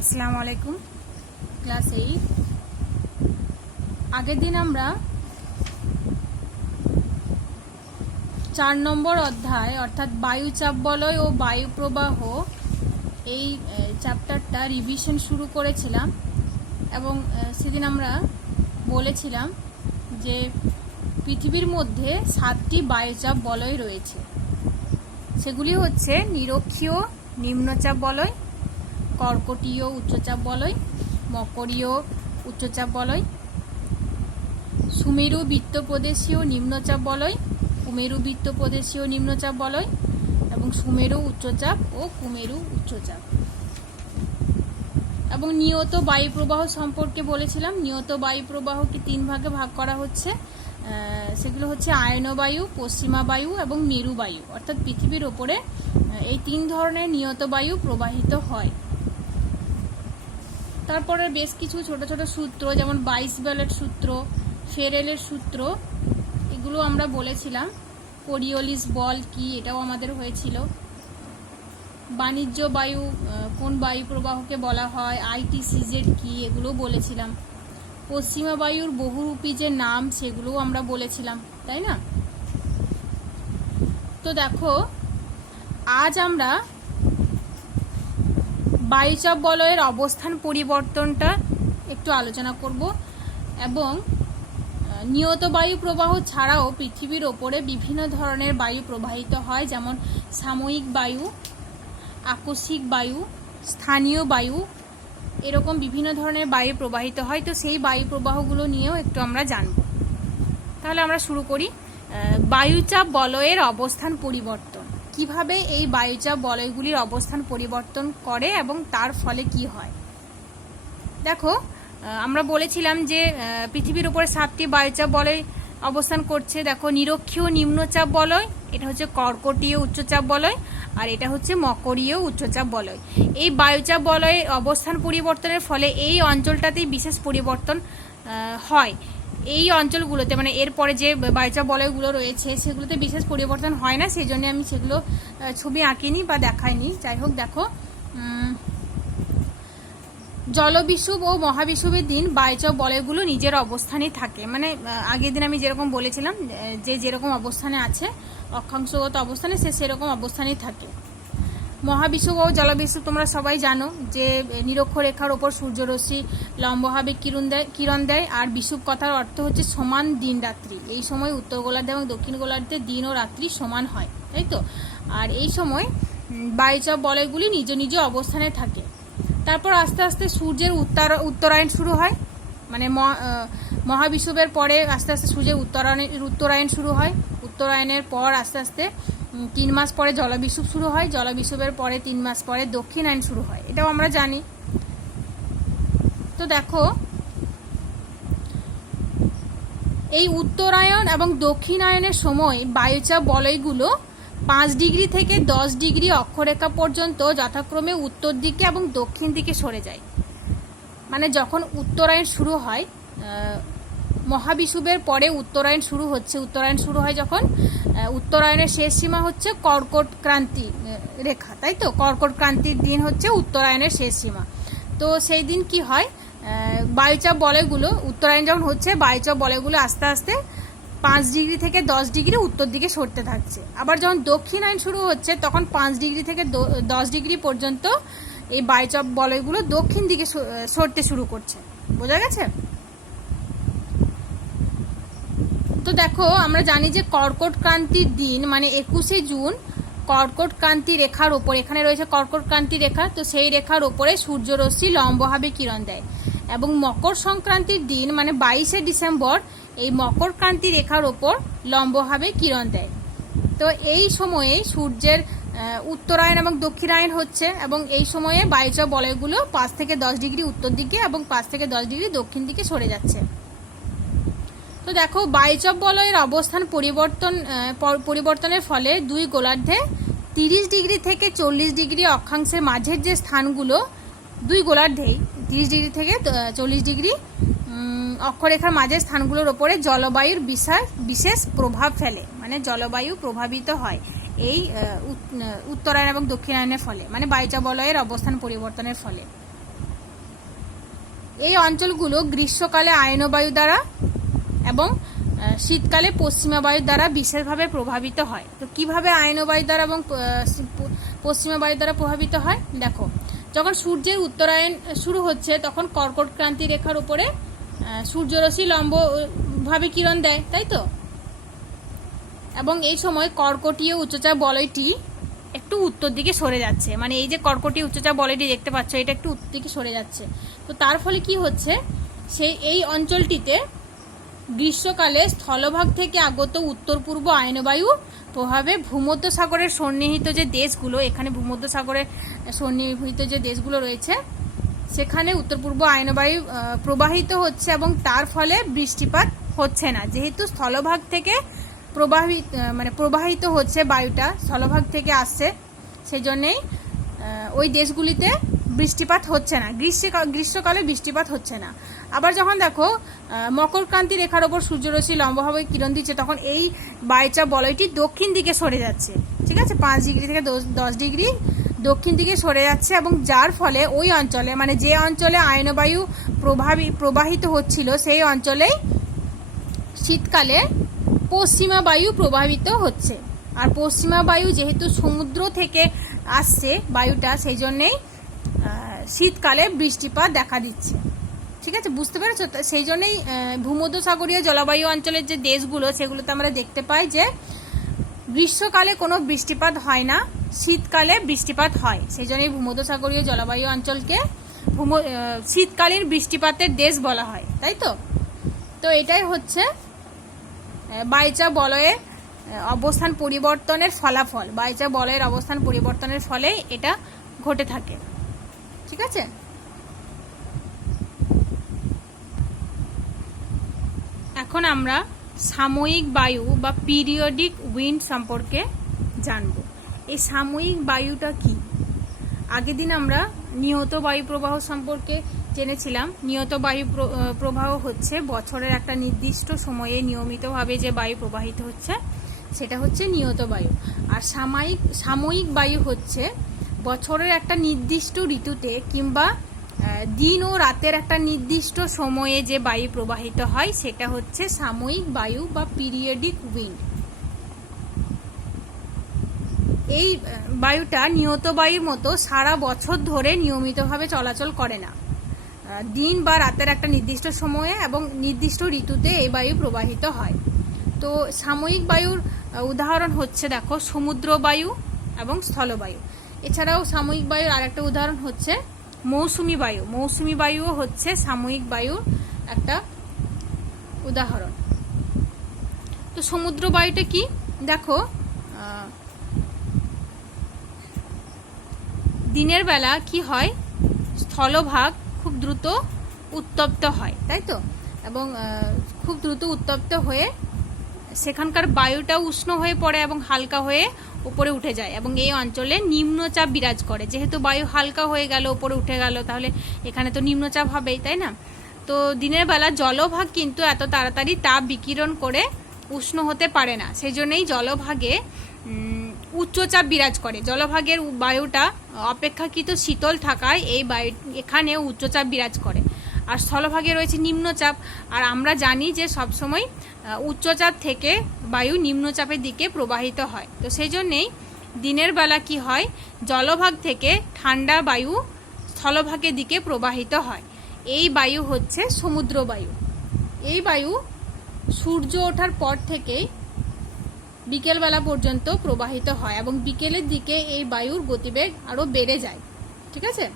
আসসালামু আলাইকুম। ক্লাস 8 আগের দিন আমরা 4 নম্বর অধ্যায় অর্থাৎ বায়ুচাপ বলয় ও বায়ু প্রবাহ এই চ্যাপ্টারটা রিভিশন শুরু করেছিলাম এবং সেদিন আমরা বলেছিলাম যে পৃথিবীর মধ্যে 7টি বায়ুচাপ বলয় রয়েছে। সেগুলি হচ্ছে নিরক্ষীয় নিম্নচাপ বলয়, কর্কটীয় উচ্চচাপ বলয়, মকরীয় উচ্চচাপ বলয়, সুমেরু বৃত্তপ্রদেশীয় নিম্নচাপ বলয়, কুমেরু বৃত্তপ্রদেশীয় নিম্নচাপ বলয় এবং সুমেরু উচ্চচাপ ও কুমেরু উচ্চচাপ। এবং নিয়ত বায়ু প্রবাহ সম্পর্কে বলেছিলাম। নিয়ত বায়ু প্রবাহকে 3 ভাগে ভাগ করা হচ্ছে। সেগুলো হচ্ছে আয়নবায়ু, পশ্চিমা বায়ু এবং মেরু বায়ু। অর্থাৎ পৃথিবীর ওপরে এই 3 ধরনের নিয়ত বায়ু প্রবাহিত হয়। তারপরে বেশ কিছু ছোট ছোট সূত্র, যেমন বাইস-বেলের সূত্র, ফেরেলের সূত্র, এগুলো আমরা বলেছিলাম। কোরিওলিস বল কি, এটাও আমাদের হয়েছিল। বাণিজ্য বায়ু, কোন বায়ু প্রবাহকে বলা হয়, আইটিসিজেড কি, এগুলোও বলেছিলাম। পশ্চিমা বায়ুর বহুরূপী যে নাম, সেগুলোও আমরা বলেছিলাম, তাই না? তো দেখো, আজ আমরা বায়ুচাপ বলয়ের অবস্থান পরিবর্তনটা একটু আলোচনা করব এবং নিয়ত বায়ু প্রবাহ ছাড়াও পৃথিবীর ওপরে বিভিন্ন ধরনের বায়ু প্রবাহিত হয়, যেমন সাময়িক বায়ু, আকস্মিক বায়ু, স্থানীয় বায়ু, এরকম বিভিন্ন ধরনের বায়ু প্রবাহিত হয়। তো সেই বায়ু প্রবাহগুলো নিয়েও একটু আমরা জানব। তাহলে আমরা শুরু করি। বায়ুচাপ বলয়ের অবস্থান পরিবর্তন, কিভাবে এই বায়ুচাপ বলয়গুলির অবস্থান পরিবর্তন করে এবং তার ফলে কি হয়। দেখো, আমরা বলেছিলাম যে পৃথিবীর উপরে 7টি বায়ুচাপ বলয় অবস্থান করছে। দেখো, নিরক্ষীয় নিম্নচাপ বলয়, এটা হচ্ছে কর্কটীয় উচ্চচাপ বলয়, আর এটা হচ্ছে মকরীয় উচ্চচাপ বলয়। এই বায়ুচাপ বলয়ের অবস্থান পরিবর্তনের ফলে এই অঞ্চলটাতেই বিশেষ পরিবর্তন হয়। এই অঞ্চলগুলোতে, মানে এরপরে যে বায়ুচাপ বলয়গুলো রয়েছে সেগুলোতে বিশেষ পরিবর্তন হয় না, সেই জন্য আমি সেগুলো ছবি আঁকিনি বা দেখাইনি। যাই হোক, দেখো, জলবিষুব ও মহাবিষুবের দিন বায়ুচাপ বলয়গুলো নিজের অবস্থানে থাকে। মানে আগের দিন আমি যেরকম বলেছিলাম যে যেরকম অবস্থানে আছে, অক্ষাংশগত অবস্থানে, সে সেরকম অবস্থানেই থাকে। মহাবিষুব ও জলবিষুব তোমরা সবাই জানো যে নিরক্ষরেখার ওপর সূর্যরশ্মি লম্বভাবে কিরণ দেয়, আর বিষুব কথার অর্থ হচ্ছে সমান দিন রাত্রি। এই সময় উত্তর গোলার্ধে এবং দক্ষিণ গোলার্ধে দিন ও রাত্রি সমান হয়, তাই তো? আর এই সময় বায়ুচাপ বলয়গুলি নিজ নিজ অবস্থানে থাকে। তারপর আস্তে আস্তে সূর্যের উত্তরায়ণ শুরু হয়। মানে মহাবিষুবের পরে আস্তে আস্তে সূর্যের উত্তরায়ণ শুরু হয়। উত্তরায়ণের পর আস্তে আস্তে 3 মাস পরে জলবিষুব শুরু হয়। জলবিষুবের পরে 3 মাস পরে দক্ষিণায়ন শুরু হয়, এটাও আমরা জানি। তো দেখো, এই উত্তরায়ণ এবং দক্ষিণায়নের সময় বায়ুচাপ বলয়গুলো 5 ডিগ্রি থেকে 10 ডিগ্রি অক্ষরেখা পর্যন্ত যথাক্রমে উত্তর দিকে এবং দক্ষিণ দিকে সরে যায়। মানে যখন উত্তরায়ণ শুরু হয়, মহাবিষুবের পরে উত্তরায়ণ শুরু হচ্ছে। উত্তরায়ণ শুরু হয় যখন, উত্তরায়ণের শেষ সীমা হচ্ছে কর্কট ক্রান্তি রেখা, তাই তো? কর্কট ক্রান্তির দিন হচ্ছে উত্তরায়ণের শেষ সীমা। তো সেই দিন কি হয়, বায়ুচাপ বলয়গুলো, উত্তরায়ণ যখন হচ্ছে, বায়ুচাপ বলয়গুলো আস্তে আস্তে 5 ডিগ্রি থেকে 10 ডিগ্রি উত্তর দিকে সরতে থাকছে। আবার যখন দক্ষিণায়ন শুরু হচ্ছে, তখন 5 ডিগ্রি থেকে 10 ডিগ্রি পর্যন্ত এই বায়ুচাপ বলয়গুলো দক্ষিণ দিকে সরতে শুরু করছে। বোঝা গেছে? তো দেখো, আমরা জানি যে কর্কট ক্রান্তির দিন মানে 21শে জুন কর্কট ক্রান্তি রেখার ওপর, এখানে রয়েছে কর্কট ক্রান্তি রেখা, তো সেই রেখার ওপরে সূর্যরশ্মি লম্বভাবে কিরণ দেয়। এবং মকর সংক্রান্তির দিন মানে 22শে ডিসেম্বর এই মকর ক্রান্তি রেখার ওপর লম্বভাবে কিরণ দেয়। তো এই সময়ে সূর্যের উত্তরায়ণ এবং দক্ষিণায়ন হচ্ছে, এবং এই সময়ে বায়ুচাপ বলয়গুলো 5 থেকে 10 ডিগ্রি উত্তর দিকে এবং 5 থেকে 10 ডিগ্রি দক্ষিণ দিকে সরে যাচ্ছে। তো দেখো, বায়ুচাপ বলয়ের অবস্থান পরিবর্তনের ফলে দুই গোলার্ধে 30 ডিগ্রি থেকে 40 ডিগ্রি অক্ষাংশের মাঝের যে স্থানগুলো, দুই গোলার্ধেই 30 ডিগ্রি থেকে 40 ডিগ্রি অক্ষরেখার মাঝের স্থানগুলোর ওপরে জলবায়ুর বিশেষ প্রভাব ফেলে। মানে জলবায়ু প্রভাবিত হয় এই উত্তরায়ণ এবং দক্ষিণায়নের ফলে, মানে বায়ুচাপ বলয়ের অবস্থান পরিবর্তনের ফলে। এই অঞ্চলগুলো গ্রীষ্মকালে আয়নবায়ু দ্বারা এবং শীতকালে পশ্চিমা বায়ু দ্বারা বিশেষভাবে প্রভাবিত হয়। তো কিভাবে আয়নবায়ু দ্বারা এবং পশ্চিমা বায়ু দ্বারা প্রভাবিত হয় দেখো, যখন সূর্যের উত্তরায়ণ শুরু হচ্ছে তখন কর্কট ক্রান্তি রেখার উপরে সূর্যরশ্মি লম্বভাবে কিরণ দেয়, তাই তো। এবং এই সময় কর্কটীয় উচ্চচাপ বলয়টি একটু উত্তর দিকে সরে যাচ্ছে, মানে এই যে কর্কটীয় উচ্চচাপ বলয়টি দেখতে পাচ্ছ এটা একটু উত্তর দিকে সরে যাচ্ছে। তো তার ফলে কি হচ্ছে, এই অঞ্চলটিতে গ্রীষ্মকালে স্থলভাগ থেকে আগত উত্তর পূর্ব আয়নবায়ু প্রভাবে ভূমধ্যসাগরের সন্নিহিত যে দেশগুলো, এখানে ভূমধ্যসাগরের সন্নিহিত যে দেশগুলো রয়েছে সেখানে উত্তর পূর্ব আয়নবায়ু প্রবাহিত হচ্ছে এবং তার ফলে বৃষ্টিপাত হচ্ছে না। যেহেতু স্থলভাগ থেকে প্রবাহিত হচ্ছে, বায়ুটা স্থলভাগ থেকে আসছে, সেই জন্যেই ওই দেশগুলিতে বৃষ্টিপাত হচ্ছে না, গ্রীষ্মকালে বৃষ্টিপাত হচ্ছে না। আবার যখন দেখো মকর ক্রান্তি রেখার ওপর সূর্যরশ্মি লম্বভাবে কিরণ দিচ্ছে তখন এই বায়ুচাপ বলয়টি দক্ষিণ দিকে সরে যাচ্ছে, ঠিক আছে, 5 ডিগ্রি থেকে 10 ডিগ্রি দক্ষিণ দিকে সরে যাচ্ছে এবং যার ফলে ওই অঞ্চলে, মানে যে অঞ্চলে আয়নবায়ু প্রবাহিত হচ্ছিল সেই অঞ্চলেই শীতকালে পশ্চিমা বায়ু প্রবাহিত হচ্ছে। আর পশ্চিমা বায়ু যেহেতু সমুদ্র থেকে আসছে বায়ুটা, সেই জন্যেই শীতকালে বৃষ্টিপাত দেখা দিচ্ছে, ঠিক আছে, বুঝতে পেরেছো। সেই জন্যই ভূমধ্যসাগরীয় জলবায়ু অঞ্চলের যে দেশগুলো সেগুলোতে আমরা দেখতে পাই যে গ্রীষ্মকালে কোনো বৃষ্টিপাত হয় না, শীতকালে বৃষ্টিপাত হয়। সেই জন্যই ভূমধ্যসাগরীয় জলবায়ু অঞ্চলকে শীতকালীন বৃষ্টিপাতের দেশ বলা হয়, তাই তো। তো এটাই হচ্ছে বায়ুচাপ বলয়ে অবস্থান পরিবর্তনের ফলাফল। বায়ুচাপ বলয়ের অবস্থান পরিবর্তনের ফলে এটা ঘটে থাকে, ঠিক আছে। এখন আমরা সাময়িক বায়ু বা পিরিয়ডিক উইন্ড সম্পর্কে জানব। এই সাময়িক বায়ুটা কি? আগের দিন আমরা নিয়ত বায়ু প্রবাহ সম্পর্কে জেনেছিলাম। নিয়ত বায়ু প্রবাহ হচ্ছে বছরের একটা নির্দিষ্ট সময়ে নিয়মিতভাবে যে বায়ু প্রবাহিত হচ্ছে সেটা হচ্ছে নিয়ত বায়ু। আর সাময়িক বায়ু হচ্ছে বছরের একটা নির্দিষ্ট ঋতুতে কিংবা দিন ও রাতের একটা নির্দিষ্ট সময়ে যে বায়ু প্রবাহিত হয় সেটা হচ্ছে সাময়িক বায়ু বা পিরিয়ডিক উইন্ড। এই বায়ুটা নিয়ত বায়ুর মতো সারা বছর ধরে নিয়মিতভাবে চলাচল করে না, দিন বা রাতের একটা নির্দিষ্ট সময়ে এবং নির্দিষ্ট ঋতুতে এই বায়ু প্রবাহিত হয়। তো সাময়িক বায়ুর উদাহরণ হচ্ছে দেখো সমুদ্র বায়ু এবং স্থলবায়ু। এছাড়াও সাময়িক বায়ুর আরেকটা উদাহরণ হচ্ছে মৌসুমী বায়ু। মৌসুমী বায়ুও হচ্ছে সাময়িক বায়ুর একটা উদাহরণ। তো সমুদ্র বায়ুটা কি দেখো, দিনের বেলা কি হয়, স্থলভাগ খুব দ্রুত উত্তপ্ত হয়, তাই তো, এবং খুব দ্রুত উত্তপ্ত হয়ে সেখানকার বায়ুটা উষ্ণ হয়ে পড়ে এবং হালকা হয়ে উপরে উঠে যায় এবং এই অঞ্চলে নিম্নচাপ বিরাজ করে। যেহেতু বায়ু হালকা হয়ে গেল, উপরে উঠে গেল, তাহলে এখানে তো নিম্নচাপ হবেই, তাই না। তো দিনের বেলা জলভাগ কিন্তু এত তাড়াতাড়ি তাপ বিকিরণ করে উষ্ণ হতে পারে না, সেই জন্যই জলভাগে উচ্চচাপ বিরাজ করে। জলভাগের বায়ুটা অপেক্ষাকৃত শীতল থাকায় এই বায়ু এখানে উচ্চচাপ বিরাজ করে। আর স্থলভাগে রয়েছে নিম্নচাপ, আর আমরা জানি যে সবসময় উচ্চচাপ থেকে বায়ু নিম্নচাপের দিকে প্রবাহিত হয়। তো সেই জন্যেই দিনের বেলা কি হয়, জলভাগ থেকে ঠান্ডা বায়ু স্থলভাগের দিকে প্রবাহিত হয়। এই বায়ু হচ্ছে সমুদ্র বায়ু। এই বায়ু সূর্য ওঠার পর থেকেই বিকেলবেলা পর্যন্ত প্রবাহিত হয় এবং বিকেলের দিকে এই বায়ুর গতিবেগ আরো বেড়ে যায়, ঠিক আছে।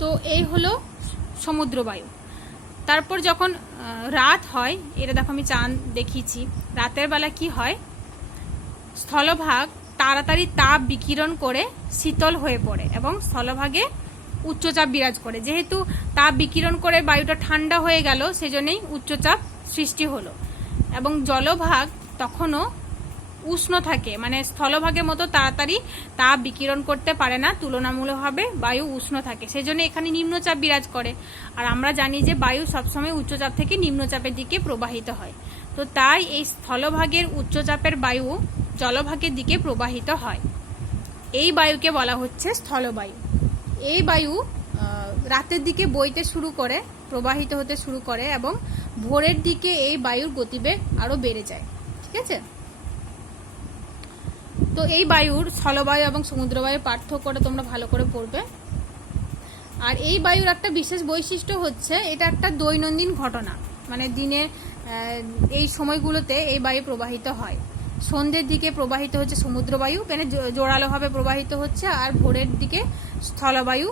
তো এই হলো সমুদ্র বায়ু। তারপর যখন রাত হয়, এটা দেখো আমি চাঁদ দেখিয়েছি, রাতের বেলা কি হয়, স্থলভাগ তাড়াতাড়ি তাপ বিকিরণ করে শীতল হয়ে পড়ে এবং স্থলভাগে উচ্চচাপ বিরাজ করে। যেহেতু তাপ বিকিরণ করে বায়ুটা ঠান্ডা হয়ে গেল, সেজন্যই উচ্চচাপ সৃষ্টি হলো এবং জলভাগ তখনও উষ্ণ থাকে, মানে স্থলভাগের মতো তাড়াতাড়ি তাপ বিকিরণ করতে পারে না, তুলনামূলকভাবে বায়ু উষ্ণ থাকে, সেজন্য এখানে নিম্নচাপ বিরাজ করে। আর আমরা জানি যে বায়ু সবসময় উচ্চচাপ থেকে নিম্নচাপের দিকে প্রবাহিত হয়। তো তাই এই স্থলভাগের উচ্চচাপের বায়ু জলভাগের দিকে প্রবাহিত হয়। এই বায়ুকে বলা হচ্ছে স্থলবায়ু। এই বায়ু রাতের দিকে বইতে শুরু করে, প্রবাহিত হতে শুরু করে এবং ভোরের দিকে এই বায়ুর গতিবেগ আরো বেড়ে যায়। ঠিক আছে, তো এই বায়ুর স্থলবায়ু এবং সমুদ্রবায়ুর পার্থক্যটা তোমরা ভালো করে পড়বে। আর এই বায়ুর একটা বিশেষ বৈশিষ্ট্য হচ্ছে এটা একটা দৈনন্দিন ঘটনা, মানে দিনে এই সময়গুলোতে এই বায়ু প্রবাহিত হয়। সন্ধ্যের দিকে প্রবাহিত হচ্ছে সমুদ্রবায়ু, মানে জোরালোভাবে প্রবাহিত হচ্ছে, আর ভোরের দিকে স্থলবায়ু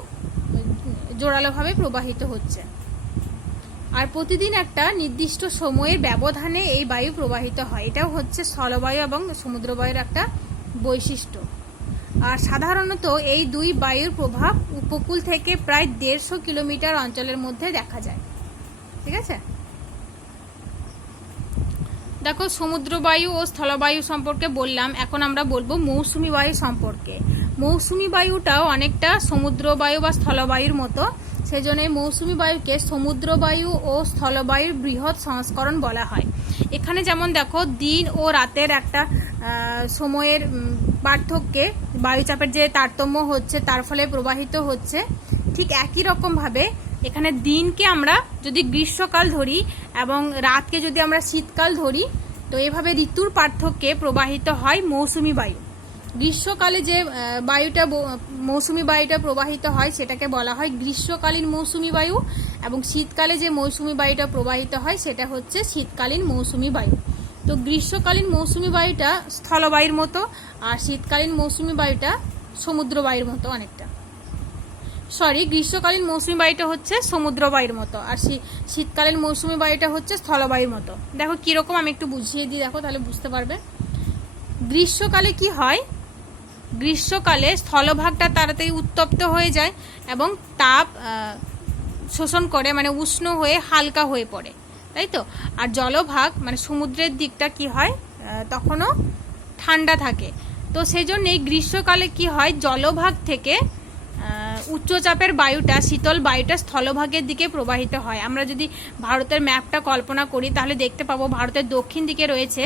জোরালোভাবে প্রবাহিত হচ্ছে। আর প্রতিদিন একটা নির্দিষ্ট সময়ের ব্যবধানে এই বায়ু প্রবাহিত হয়। এটাও হচ্ছে স্থলবায়ু এবং সমুদ্রবায়ুর একটা বৈশিষ্ট্য। আর সাধারণত এই দুই বায়ুর প্রভাব উপকূল থেকে প্রায় 150 কিলোমিটার অঞ্চলের মধ্যে দেখা যায়। ঠিক আছে, দেখো সমুদ্রবায়ু ও স্থলবায়ু সম্পর্কে বললাম, এখন আমরা বলবো মৌসুমী বায়ু সম্পর্কে। মৌসুমী বায়ুটাও অনেকটা সমুদ্রবায়ু বা স্থলবায়ুর মতো, সেজন্য মৌসুমী বায়ুকে সমুদ্রবায়ু ও স্থলবায়ুর বৃহৎ সংস্করণ বলা হয়। এখানে যেমন দেখো দিন ও রাতের একটা সময়ের পার্থক্যে বায়ুচাপের যে তারতম্য হচ্ছে তার ফলে প্রবাহিত হচ্ছে, ঠিক একই রকমভাবে এখানে দিনকে আমরা যদি গ্রীষ্মকাল ধরি এবং রাতকে যদি আমরা শীতকাল ধরি, তো এভাবে ঋতুর পার্থক্যে প্রবাহিত হয় মৌসুমী বায়ু। গ্রীষ্মকালে যে বায়ুটা মৌসুমী বায়ুটা প্রবাহিত হয় সেটাকে বলা হয় গ্রীষ্মকালীন মৌসুমী বায়ু, এবং শীতকালে যে মৌসুমী বায়ুটা প্রবাহিত হয় সেটা হচ্ছে শীতকালীন মৌসুমী বায়ু। তো গ্রীষ্মকালীন মৌসুমী বায়ুটা স্থলবায়ুর মতো, আর শীতকালীন মৌসুমী বায়ুটা সমুদ্র বায়ুর মতো অনেকটা। গ্রীষ্মকালীন মৌসুমী বায়ুটা হচ্ছে সমুদ্র বায়ুর মতো, আর শীতকালীন মৌসুমী বায়ুটা হচ্ছে স্থলবায়ুর মতো। দেখো কিরকম, আমি একটু বুঝিয়ে দিই, দেখো তাহলে বুঝতে পারবে। গ্রীষ্মকালে কি হয়, গ্রীষ্মকালে স্থলভাগটা তাড়াতাড়ি উত্তপ্ত হয়ে যায় এবং তাপ শোষণ করে, মানে উষ্ণ হয়ে হালকা হয়ে পড়ে, তাই তো। আর জলভাগ মানে সমুদ্রের দিকটা কি হয়, তখনও ঠান্ডা থাকে। তো সেই জন্যেই গ্রীষ্মকালে কি হয়, জলভাগ থেকে উচ্চচাপের বায়ুটা, শীতল বায়ুটা স্থলভাগের দিকে প্রবাহিত হয়। আমরা যদি ভারতের ম্যাপটা কল্পনা করি তাহলে দেখতে পাবো ভারতের দক্ষিণ দিকে রয়েছে,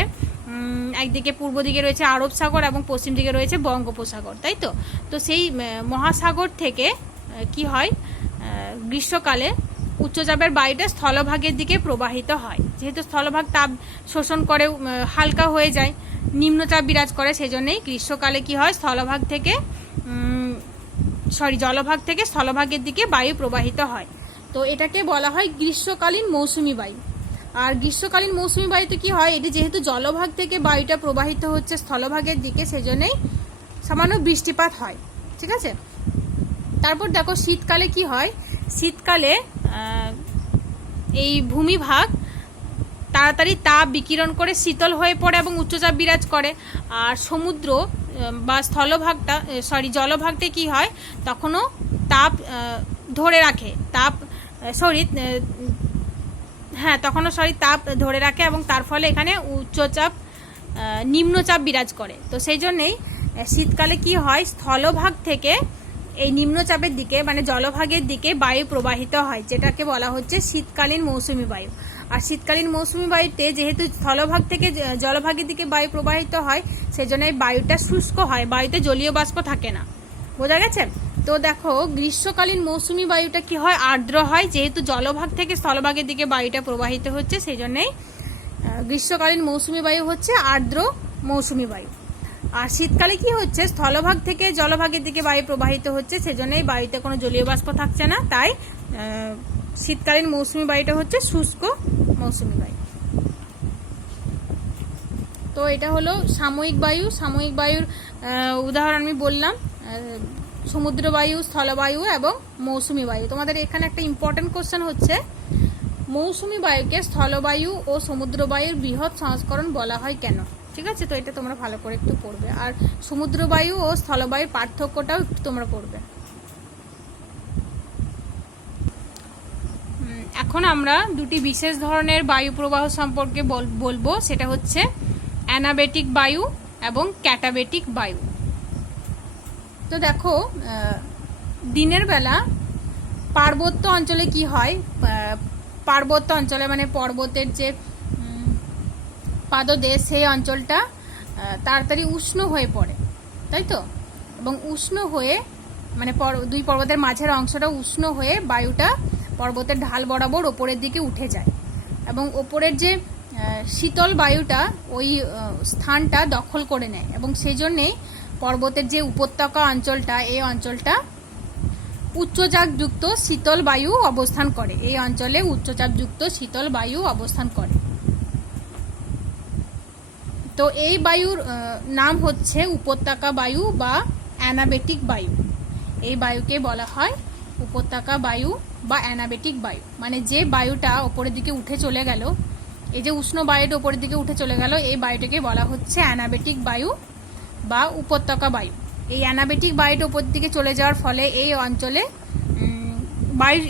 একদিকে পূর্ব দিকে রয়েছে আরব সাগর এবং পশ্চিম দিকে রয়েছে বঙ্গোপসাগর, তাই তো। তো সেই মহাসাগর থেকে কি হয়, গ্রীষ্মকালে উচ্চচাপের বায়ুটা স্থলভাগের দিকে প্রবাহিত হয়। যেহেতু স্থলভাগ তাপ শোষণ করে হালকা হয়ে যায়, নিম্নচাপ বিরাজ করে, সেজন্যই গ্রীষ্মকালে কি হয়, জলভাগ থেকে স্থলভাগের দিকে বায়ু প্রবাহিত হয়। তো এটাকে বলা হয় গ্রীষ্মকালীন মৌসুমী বায়ু। আর গ্রীষ্মকালীন মৌসুমী বায়ুতে কি হয়, এটি যেহেতু জলভাগ থেকে বায়ুটা প্রবাহিত হচ্ছে স্থলভাগের দিকে, সেজন্যই সামান্য বৃষ্টিপাত হয়। ঠিক আছে, তারপর দেখো শীতকালে কি হয়, শীতকালে এই ভূমিভাগ তাড়াতাড়ি তাপ বিকিরণ করে শীতল হয়ে পড়ে এবং উচ্চচাপ বিরাজ করে। আর সমুদ্র বা জলভাগতে কি হয়, তখনও তাপ ধরে রাখে, তাপ ধরে রাখে এবং তার ফলে এখানে উচ্চচাপ নিম্নচাপ বিরাজ করে। তো সেই জন্যেই শীতকালে কি হয়, স্থলভাগ থেকে এই নিম্নচাপের দিকে মানে জলভাগের দিকে বায়ু প্রবাহিত হয়, যেটাকে বলা হচ্ছে শীতকালীন মৌসুমী বায়ু। আর শীতকালীন মৌসুমী বায়ুতে যেহেতু স্থলভাগ থেকে জলভাগের দিকে বায়ু প্রবাহিত হয়, সেজন্য এই বায়ুটা শুষ্ক হয়, বায়ুতে জলীয় বাষ্প থাকে না। বোঝা গেছে? তো দেখো গ্রীষ্মকালীন মৌসুমী বায়ুটা কি হয়, আর্দ্র হয়, যেহেতু জলভাগ থেকে স্থলভাগের দিকে বায়ুটা প্রবাহিত হচ্ছে, সেই জন্যই গ্রীষ্মকালীন মৌসুমী বায়ু হচ্ছে আর্দ্র মৌসুমী বায়ু। আর শীতকালে কি হচ্ছে, স্থলভাগ থেকে জলভাগের দিকে বায়ু প্রবাহিত হচ্ছে, সেজন্যই বায়ুতে কোনো জলীয় বাষ্প থাকছে না, তাই শীতকালীন মৌসুমী বায়ুটা হচ্ছে শুষ্ক মৌসুমী বায়ু। তো এটা হলো সাময়িক বায়ু। সাময়িক বায়ুর উদাহরণ আমি বললাম, সমুদ্র বায়ু, স্থলবায়ু এবং মৌসুমী বায়ু। তোমাদের এখানে একটা ইম্পর্টেন্ট কোশ্চেন হচ্ছে, মৌসুমী বায়ুকে স্থলবায়ু ও সমুদ্র বায়ুর বৃহৎ সংস্করণ বলা হয় কেন? ঠিক আছে, তো এটা তোমরা ভালো করে একটু পড়বে। আর সমুদ্র বায়ু ও স্থলবায়ুর পার্থক্যটাও একটু তোমরা পড়বে। এখন আমরা দুটি বিশেষ ধরনের বায়ু প্রবাহ সম্পর্কে বলবো, সেটা হচ্ছে অ্যানাবেটিক বায়ু এবং ক্যাটাবেটিক বায়ু। তো দেখো দিনের বেলা পার্বত্য অঞ্চলে কি হয়, পার্বত্য অঞ্চলে মানে পর্বতের যে পাদদেশ, সেই অঞ্চলটা তাড়াতাড়ি উষ্ণ হয়ে পড়ে, তাই তো। এবং উষ্ণ হয়ে মানে দুই পর্বতের মাঝের অংশটা উষ্ণ হয়ে বায়ুটা পর্বতের ঢাল বরাবর ওপরের দিকে উঠে যায় এবং ওপরের যে শীতল বায়ুটা ওই স্থানটা দখল করে নেয় এবং সেই জন্যেই পর্বতের যে উপত্যকা অঞ্চলটা এই অঞ্চলটা উচ্চচাপযুক্ত শীতল বায়ু অবস্থান করে। এই অঞ্চলে উচ্চচাপযুক্ত শীতল বায়ু অবস্থান করে। তো এই বায়ুর নাম হচ্ছে উপত্যকা বায়ু বা অ্যানাবেটিক বায়ু। এই বায়ুকে বলা হয় উপত্যকা বায়ু বা অ্যানাবেটিক বায়ু, মানে যে বায়ুটা ওপরের দিকে উঠে চলে গেল, এই যে উষ্ণ বায়ুটা ওপরের দিকে উঠে চলে গেল, এই বায়ুটাকে বলা হচ্ছে অ্যানাবেটিক বায়ু বা উপত্যকা বায়ু। এই অ্যানাবেটিক বায়ুটা উপর দিকে চলে যাওয়ার ফলে এই অঞ্চলে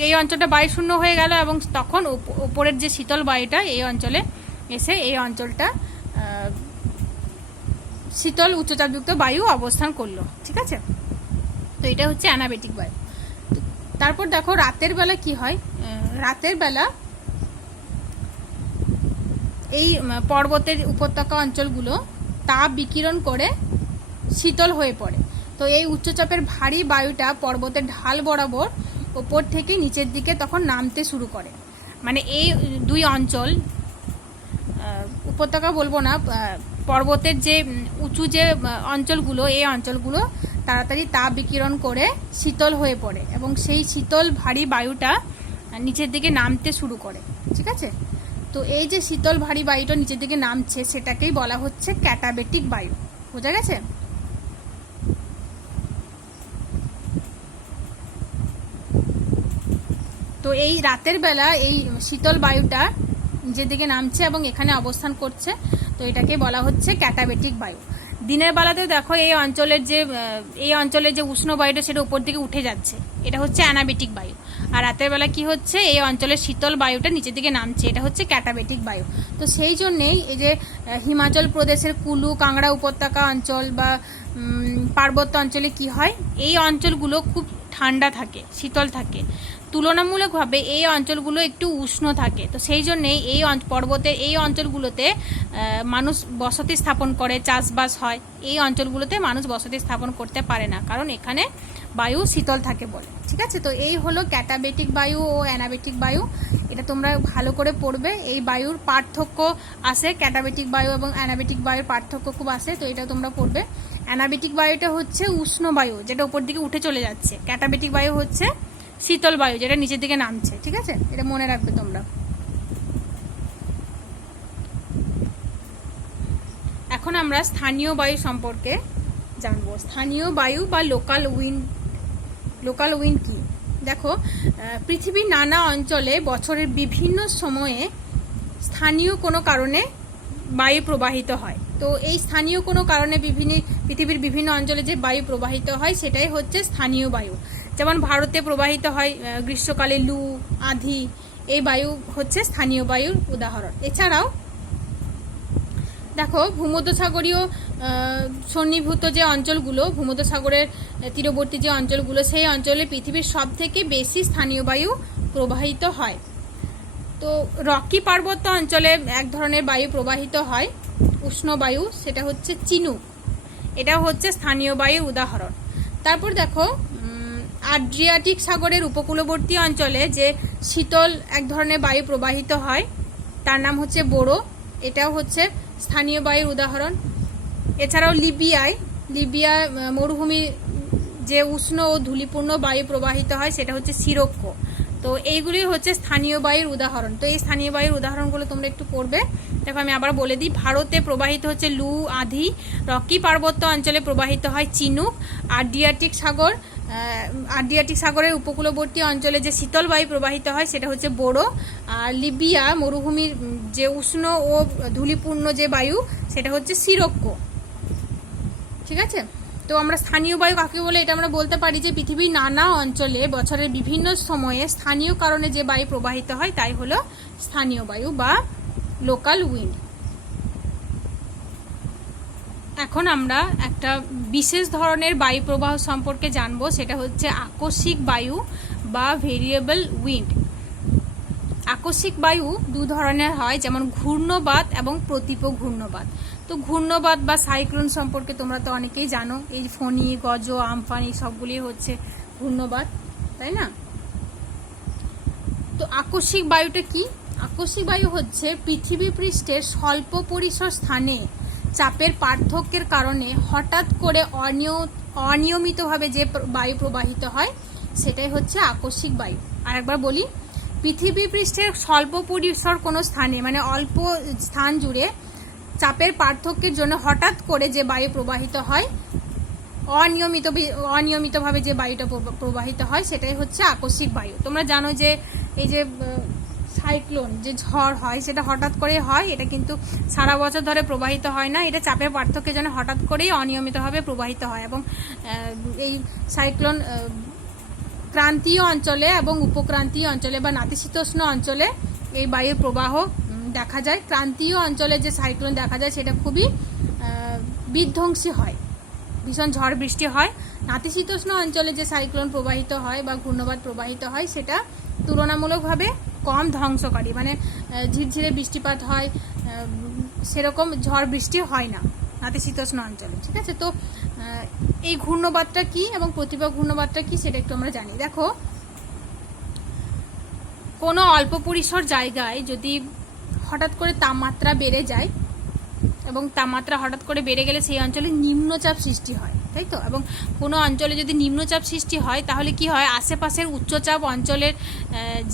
এই অঞ্চলটা বায়ু শূন্য হয়ে গেল এবং তখন উপরের যে শীতল বায়ুটা এই অঞ্চলে এসে এই অঞ্চলটা শীতল উচ্চচাপযুক্ত বায়ু অবস্থান করলো। ঠিক আছে, তো এটা হচ্ছে অ্যানাবেটিক বায়ু। তারপর দেখো রাতের বেলা কি হয়। রাতের বেলা এই পর্বতের উপত্যকা অঞ্চলগুলো তাপ বিকিরণ করে শীতল হয়ে পড়ে। তো এই উচ্চচাপের ভারী বায়ুটা পর্বতের ঢাল বরাবর ওপর থেকে নিচের দিকে তখন নামতে শুরু করে। মানে এই দুই অঞ্চল, উপত্যকা বলবো না, পর্বতের যে উঁচু যে অঞ্চলগুলো, এই অঞ্চলগুলো তাড়াতাড়ি তাপ বিকিরণ করে শীতল হয়ে পড়ে এবং সেই শীতল ভারী বায়ুটা নিচের দিকে নামতে শুরু করে। ঠিক আছে, তো এই যে শীতল ভারী বায়ুটা নিচের দিকে নামছে সেটাকেই বলা হচ্ছে ক্যাটাবেটিক বায়ু। বোঝা গেছে? তো এই রাতের বেলা এই শীতল বায়ুটা নিচের দিকে নামছে এবং এখানে অবস্থান করছে, তো এটাকে বলা হচ্ছে ক্যাটাবেটিক বায়ু। দিনের বেলাতেও দেখো এই অঞ্চলের যে উষ্ণ বায়ুটা সেটা উপর দিকে উঠে যাচ্ছে, এটা হচ্ছে অ্যানাবেটিক বায়ু। আর রাতের বেলা কি হচ্ছে, এই অঞ্চলের শীতল বায়ুটা নিচের দিকে নামছে, এটা হচ্ছে ক্যাটাবেটিক বায়ু। তো সেই জন্যেই এই যে হিমাচল প্রদেশের কুলু কাংড়া উপত্যকা অঞ্চল বা পার্বত্য অঞ্চলে কি হয়, এই অঞ্চলগুলো খুব ঠান্ডা থাকে, শীতল থাকে। তুলনামূলকভাবে এই অঞ্চলগুলো একটু উষ্ণ থাকে। তো সেই জন্যেই এই পর্বতের এই অঞ্চলগুলোতে মানুষ বসতি স্থাপন করে, চাষবাস হয়। এই অঞ্চলগুলোতে মানুষ বসতি স্থাপন করতে পারে না, কারণ এখানে বায়ু শীতল থাকে বলে। ঠিক আছে, তো এই হলো ক্যাটাবেটিক বায়ু ও অ্যানাবেটিক বায়ু। এটা তোমরা ভালো করে পড়বে। এই বায়ুর পার্থক্য আসে, ক্যাটাবেটিক বায়ু এবং অ্যানাবেটিক বায়ুর পার্থক্য খুব আসে, তো এটা তোমরা পড়বে। অ্যানাবেটিক বায়ুটা হচ্ছে উষ্ণ বায়ু যেটা উপর দিকে উঠে চলে যাচ্ছে, ক্যাটাবেটিক বায়ু হচ্ছে শীতল বায়ু যেটা নিচের দিকে নামছে। ঠিক আছে, এটা মনে রাখবে তোমরা। এখন আমরা স্থানীয় বায়ু সম্পর্কে জানবো। স্থানীয় বায়ু বা লোকাল উইন্ড কি? দেখো, পৃথিবীর নানা অঞ্চলে বছরের বিভিন্ন সময়ে স্থানীয় কোনো কারণে বায়ু প্রবাহিত হয়। তো এই স্থানীয় কোনো কারণে পৃথিবীর বিভিন্ন অঞ্চলে যে বায়ু প্রবাহিত হয় সেটাই হচ্ছে স্থানীয় বায়ু। যেমন ভারতে প্রবাহিত হয় গ্রীষ্মকালে লু, আঁধি, এই বায়ু হচ্ছে স্থানীয় বায়ুর উদাহরণ। এছাড়াও দেখো ভূমধ্যসাগরীয় সন্নিভূত যে অঞ্চলগুলো, ভূমধ্যসাগরের তীরবর্তী যে অঞ্চলগুলো, সেই অঞ্চলে পৃথিবীর সব থেকে বেশি স্থানীয় বায়ু প্রবাহিত হয়। তো রকি পার্বত্য অঞ্চলে এক ধরনের বায়ু প্রবাহিত হয়, উষ্ণ বায়ু, সেটা হচ্ছে চিনুক। এটা হচ্ছে স্থানীয় বায়ুর উদাহরণ। তারপর দেখো আড্রিয়াটিক সাগরের উপকূলবর্তী অঞ্চলে যে শীতল এক ধরনের বায়ু প্রবাহিত হয় তার নাম হচ্ছে বোরো। এটাও হচ্ছে স্থানীয় বায়ুর উদাহরণ। এছাড়াও লিবিয়া মরুভূমি যে উষ্ণ ও ধূলিপূর্ণ বায়ু প্রবাহিত হয় সেটা হচ্ছে সিরোক্কো। তো এইগুলি হচ্ছে স্থানীয় বায়ুর উদাহরণ। তো এই স্থানীয় বায়ুর উদাহরণগুলো তোমরা একটু পড়বে। দেখো আমি আবার বলে দিই, ভারতে প্রবাহিত হচ্ছে লু, আঁধি। রকি পার্বত্য অঞ্চলে প্রবাহিত হয় চিনুক। আড্রিয়াটিক সাগরের উপকূলবর্তী অঞ্চলে যে শীতল বায়ু প্রবাহিত হয় সেটা হচ্ছে বোরো। আর লিবিয়া মরুভূমির যে উষ্ণ ও ধূলিপূর্ণ যে বায়ু সেটা হচ্ছে সিরোক্কো। ঠিক আছে, তো আমরা স্থানীয় বায়ু কাকে বলে এটা আমরা বলতে পারি যে পৃথিবীর নানা অঞ্চলে বছরের বিভিন্ন সময়ে স্থানীয় কারণে যে বায়ু প্রবাহিত হয় তাই হলো স্থানীয় বায়ু বা লোকাল উইন্ড। এখন আমরা একটা বিশেষ ধরনের বায়ু প্রবাহ সম্পর্কে জানবো, সেটা হচ্ছে আকস্মিক বায়ু বা ভেরিয়েবল উইন্ড। আকস্মিক বায়ু দু ধরনের হয়, যেমন ঘূর্ণবাত এবং প্রতীপ ঘূর্ণবাত। তো ঘূর্ণবাত বা সাইক্লোন সম্পর্কে তোমরা তো অনেকেই জানো, এই ফণী, গজ, আমফান এই সবগুলি হচ্ছে ঘূর্ণবাত, তাই না? তো আকস্মিক বায়ুটা কি? আকস্মিক বায়ু হচ্ছে পৃথিবী পৃষ্ঠের স্বল্প পরিসর স্থানে চাপের পার্থক্যের কারণে হঠাৎ করে অনিয়মিতভাবে যে বায়ু প্রবাহিত হয় সেটাই হচ্ছে আকস্মিক বায়ু। আরেকবার বলি, পৃথিবী পৃষ্ঠের স্বল্প পরিসর কোনো স্থানে মানে অল্প স্থান জুড়ে চাপের পার্থক্যের জন্য হঠাৎ করে যে বায়ু প্রবাহিত হয়, অনিয়মিতভাবে যে বায়ুটা প্রবাহিত হয় সেটাই হচ্ছে আকস্মিক বায়ু। তোমরা জানো যে এই যে সাইক্লোন, যে ঝড় হয় সেটা হঠাৎ করে হয়, এটা কিন্তু সারা বছর ধরে প্রবাহিত হয় না, এটা চাপের পার্থক্যের জন্য হঠাৎ করেই অনিয়মিতভাবে প্রবাহিত হয়। এবং এই সাইক্লোন ক্রান্তীয় অঞ্চলে এবং উপক্রান্তীয় অঞ্চলে বা নাতিশীতোষ্ণ অঞ্চলে এই বায়ুর প্রবাহ দেখা যায়। ক্রান্তীয় অঞ্চলে যে সাইক্লোন দেখা যায় সেটা খুবই বিধ্বংসী হয়, ভীষণ ঝড় বৃষ্টি হয়। নাতিশীতোষ্ণ অঞ্চলে যে সাইক্লোন প্রবাহিত হয় বা ঘূর্ণবাত প্রবাহিত হয় সেটা তুলনামূলকভাবে কম ধ্বংসকারী, মানে ঝিরঝিরে বৃষ্টিপাত হয়, সেরকম ঝড় বৃষ্টি হয় না নাতিশীতোষ্ণ অঞ্চলে। ঠিক আছে, তো এই ঘূর্ণবাতটা কি এবং প্রতিভা ঘূর্ণবাতটা কি সেটা একটু আমরা জানি। দেখো, কোনো অল্প পরিসর জায়গায় যদি হঠাৎ করে তাপমাত্রা বেড়ে যায় এবং তাপমাত্রা হঠাৎ করে বেড়ে গেলে সেই অঞ্চলে নিম্নচাপ সৃষ্টি হয়, তাই তো? এবং কোনো অঞ্চলে যদি নিম্নচাপ সৃষ্টি হয় তাহলে কি হয়, আশেপাশের উচ্চচাপ অঞ্চলের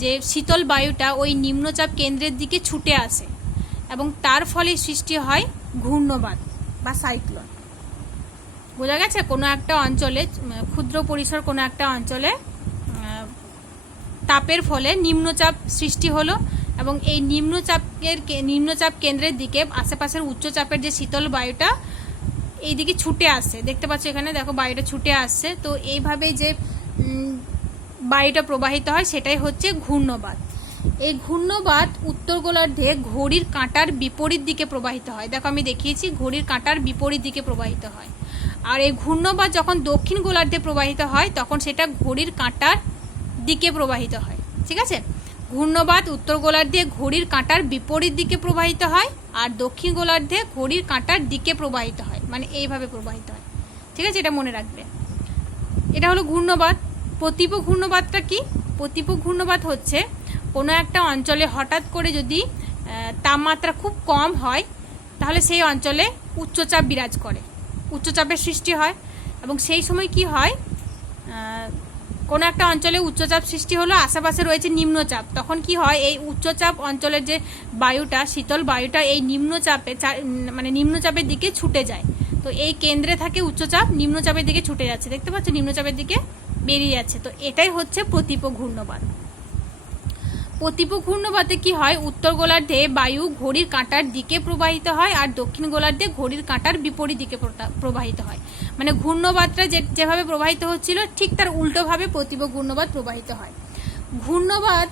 যে শীতল বায়ুটা ওই নিম্নচাপ কেন্দ্রের দিকে ছুটে আসে এবং তার ফলে সৃষ্টি হয় ঘূর্ণবাত বা সাইক্লোন। বোঝা গেছে? কোনো একটা অঞ্চলে, ক্ষুদ্র পরিসর কোনো একটা অঞ্চলে তাপের ফলে নিম্নচাপ সৃষ্টি হলো এবং এই নিম্নচাপ কেন্দ্রের দিকে আশেপাশের উচ্চচাপের যে শীতল বায়ুটা এই দিকে ছুটে আসছে। দেখতে পাচ্ছ এখানে, দেখো বায়ুটা ছুটে আসছে। তো এইভাবে যে বায়ুটা প্রবাহিত হয় সেটাই হচ্ছে ঘূর্ণবাত। এই ঘূর্ণবাত উত্তর গোলার্ধে ঘড়ির কাঁটার বিপরীত দিকে প্রবাহিত হয়। দেখো আমি দেখিয়েছি, ঘড়ির কাঁটার বিপরীত দিকে প্রবাহিত হয়। আর এই ঘূর্ণবাত যখন দক্ষিণ গোলার্ধে প্রবাহিত হয় তখন সেটা ঘড়ির কাঁটার দিকে প্রবাহিত হয়। ঠিক আছে, ঘূর্ণবাত উত্তর গোলার্ধে ঘড়ির কাঁটার বিপরীত দিকে প্রবাহিত হয় আর দক্ষিণ গোলার্ধে ঘড়ির কাঁটার দিকে প্রবাহিত হয়, মানে এইভাবে প্রবাহিত হয়। ঠিক আছে, এটা মনে রাখবে। এটা হলো ঘূর্ণবাত। প্রতিপ ঘূর্ণবাতটা কি? প্রতিপ ঘূর্ণবাত হচ্ছে কোনো একটা অঞ্চলে হঠাৎ করে যদি তাপমাত্রা খুব কম হয় তাহলে সেই অঞ্চলে উচ্চচাপ বিরাজ করে, উচ্চচাপের সৃষ্টি হয় এবং সেই সময় কি হয়, কোনো একটা অঞ্চলে উচ্চচাপ সৃষ্টি হলো, আশেপাশে রয়েছে নিম্নচাপ, তখন কি হয়, এই উচ্চচাপ অঞ্চলের যে বায়ুটা, শীতল বায়ুটা এই নিম্নচাপের দিকে ছুটে যায়। তো এই কেন্দ্রে থাকে উচ্চচাপ, নিম্নচাপের দিকে ছুটে যাচ্ছে, দেখতে পাচ্ছ নিম্নচাপের দিকে বেরিয়ে যাচ্ছে। তো এটাই হচ্ছে প্রতিপ ঘূর্ণবাত। প্রতিপ ঘূর্ণবাতে কি হয়, উত্তর গোলার্ধে বায়ু ঘড়ির কাঁটার দিকে প্রবাহিত হয় আর দক্ষিণ গোলার্ধে ঘড়ির কাঁটার বিপরীত দিকে প্রবাহিত হয়। মানে ঘূর্ণবাতটা যেভাবে প্রবাহিত হচ্ছিল ঠিক তার উল্টোভাবে প্রতিপ ঘূর্ণবাত প্রবাহিত হয়। ঘূর্ণবাত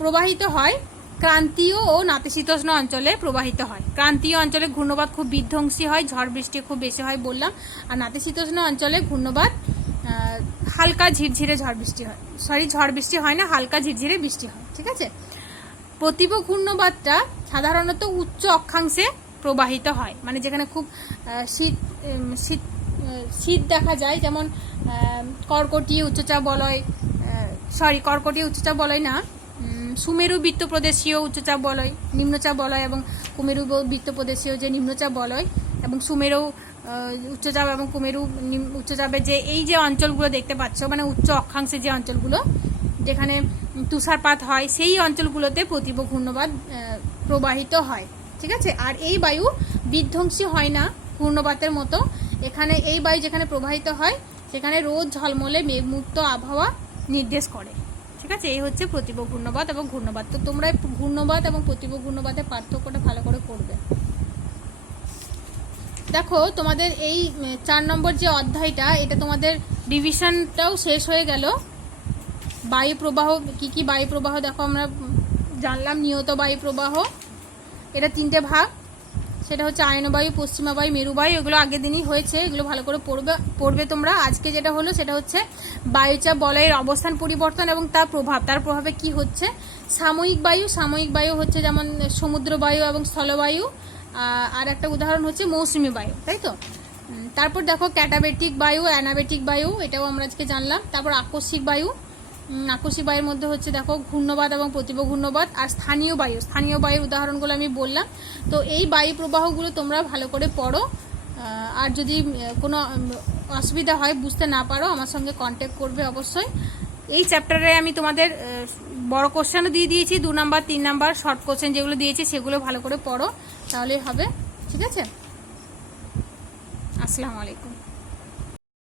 প্রবাহিত হয় ক্রান্তীয় ও নাতিশীতোষ্ণ অঞ্চলে প্রবাহিত হয়। ক্রান্তীয় অঞ্চলে ঘূর্ণবাত খুব বিধ্বংসী হয়, ঝড় বৃষ্টি খুব বেশি হয় বললাম। আর নাতিশীতোষ্ণ অঞ্চলে ঘূর্ণবাত হালকা ঝিরঝিরে ঝড় বৃষ্টি হয় না, হালকা ঝিরঝিরে বৃষ্টি হয়। ঠিক আছে, প্রতিপ ঘূর্ণবাতটা সাধারণত উচ্চ অক্ষাংশে প্রবাহিত হয়, মানে যেখানে খুব শীত দেখা যায়, যেমন কর্কটীয় উচ্চচাপ বলয় না, সুমেরু বৃত্ত প্রদেশীয় উচ্চচাপ বলয়, নিম্নচাপ বলয় এবং কুমেরু বৃত্ত প্রদেশীয় যে নিম্নচাপ বলয় এবং সুমেরু উচ্চচাপ এবং কুমেরু উচ্চচাপের এই যে অঞ্চলগুলো দেখতে পাচ্ছ, মানে উচ্চ অক্ষাংশে যে অঞ্চলগুলো যেখানে তুষারপাত হয় সেই অঞ্চলগুলোতে প্রতিপ ঘূর্ণবাত প্রবাহিত হয়। ঠিক আছে, আর এই বায়ু বিধ্বংসী হয় না ঘূর্ণবাতের মতো। এখানে এই বায়ু যেখানে প্রবাহিত হয় সেখানে রোদ ঝলমলে মেঘমুক্ত আবহাওয়া নির্দেশ করে। ঠিক আছে, এই হচ্ছে প্রতিপ ঘূর্ণবাত এবং ঘূর্ণবাত। তো তোমরা ঘূর্ণবাত এবং প্রতিপ ঘূর্ণবাতের পার্থক্যটা ভালো করে করবে। দেখো, তোমাদের এই 4 নম্বর যে অধ্যায়টা, এটা তোমাদের ডিভিশনটাও শেষ হয়ে গেল। বায়ু প্রবাহ, কি বায়ু প্রবাহ দেখো আমরা জানলাম। নিয়ত বায়ু প্রবাহ, এটা 3টে ভাগ, সেটা হচ্ছে আয়নবায়ু, পশ্চিমা বায়ু, মেরুবায়ু। এগুলো আগের দিনই হয়েছে, এগুলো ভালো করে পড়বে তোমরা। আজকে যেটা হলো সেটা হচ্ছে বায়ুচাপ বলয়ের অবস্থান পরিবর্তন এবং তার প্রভাবে কি হচ্ছে। সাময়িক বায়ু হচ্ছে যেমন সমুদ্র বায়ু এবং স্থলবায়ু, আর একটা উদাহরণ হচ্ছে মৌসুমী বায়ু, তাই তো। তারপর দেখো ক্যাটাবেটিক বায়ু, অ্যানাবেটিক বায়ু, এটাও আমরা আজকে জানলাম। তারপর আকস্মিক বায়ু, আকস্মিক বায়ুর মধ্যে হচ্ছে দেখো ঘূর্ণবাদ এবং প্রতিভ ঘূর্ণবাদ। আর স্থানীয় বায়ু, স্থানীয় বায়ুর উদাহরণগুলো আমি বললাম। তো এই বায়ু প্রবাহগুলো তোমরা ভালো করে পড়ো। আর যদি কোনো অসুবিধা হয়, বুঝতে না পারো, আমার সঙ্গে কন্ট্যাক্ট করবে অবশ্যই। এই চ্যাপ্টারে আমি তোমাদের বড় কোশ্চেনও দিয়ে দিয়েছি, 2 নাম্বার 3 নাম্বার শর্ট কোশ্চেন যেগুলো দিয়েছি সেগুলো ভালো করে পড়ো, তাহলেই হবে। ঠিক আছে, আসসালামু আলাইকুম।